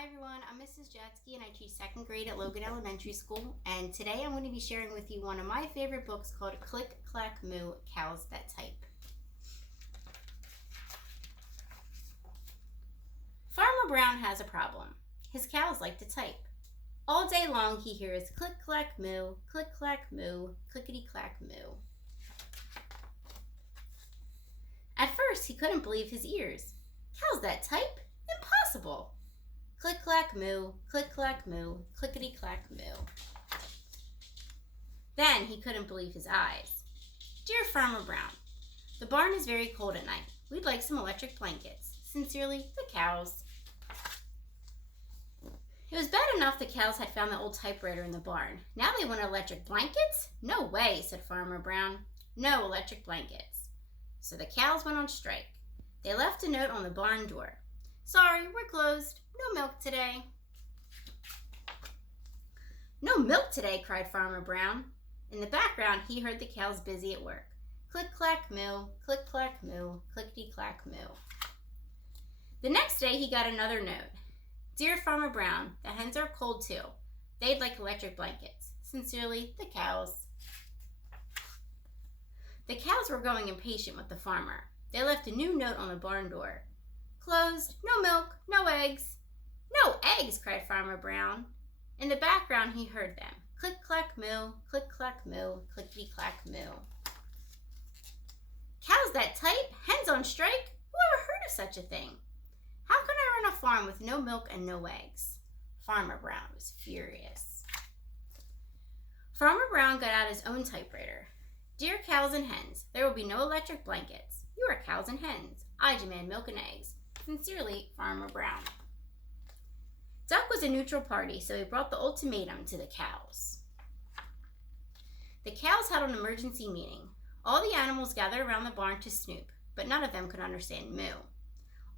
Hi everyone, I'm Mrs. Jatzke and I teach second grade at Logan Elementary School, and today I'm going to be sharing with you one of my favorite books called Click Clack Moo, Cows That Type. Farmer Brown has a problem. His cows like to type. All day long he hears click clack moo, clickety clack moo. At first he couldn't believe his ears. Cows that type? Impossible! Click clack moo, clickety clack moo. Then he couldn't believe his eyes. Dear Farmer Brown, the barn is very cold at night. We'd like some electric blankets. Sincerely, the cows. It was bad enough the cows had found the old typewriter in the barn. Now they want electric blankets? No way, said Farmer Brown. No electric blankets. So the cows went on strike. They left a note on the barn door. Sorry, we're closed. No milk today. No milk today, cried Farmer Brown. In the background, he heard the cows busy at work. Click clack moo, clickety clack moo. The next day, he got another note. Dear Farmer Brown, the hens are cold too. They'd like electric blankets. Sincerely, the cows. The cows were growing impatient with the farmer. They left a new note on the barn door. Closed, no milk, no eggs. No eggs, cried Farmer Brown. In the background, he heard them. Click clack moo, clickety clack moo. Cows that type? Hens on strike? Who ever heard of such a thing? How can I run a farm with no milk and no eggs? Farmer Brown was furious. Farmer Brown got out his own typewriter. Dear cows and hens, there will be no electric blankets. You are cows and hens. I demand milk and eggs. Sincerely, Farmer Brown. Duck was a neutral party, so he brought the ultimatum to the cows. The cows had an emergency meeting. All the animals gathered around the barn to snoop, but none of them could understand moo.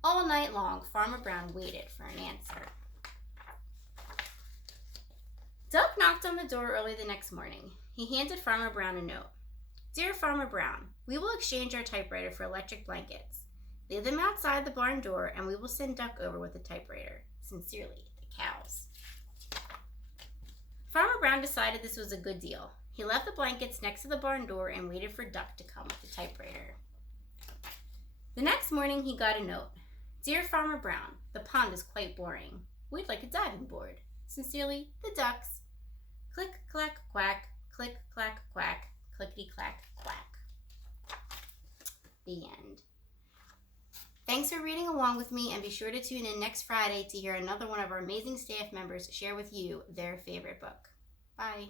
All night long, Farmer Brown waited for an answer. Duck knocked on the door early the next morning. He handed Farmer Brown a note. Dear Farmer Brown, we will exchange our typewriter for electric blankets. Leave them outside the barn door, and we will send Duck over with the typewriter. Sincerely, the cows. Farmer Brown decided this was a good deal. He left the blankets next to the barn door and waited for Duck to come with the typewriter. The next morning, he got a note. Dear Farmer Brown, the pond is quite boring. We'd like a diving board. Sincerely, the ducks. Click, clack, quack, clickety clack, quack. The end. Thanks for reading along with me, and be sure to tune in next Friday to hear another one of our amazing staff members share with you their favorite book. Bye.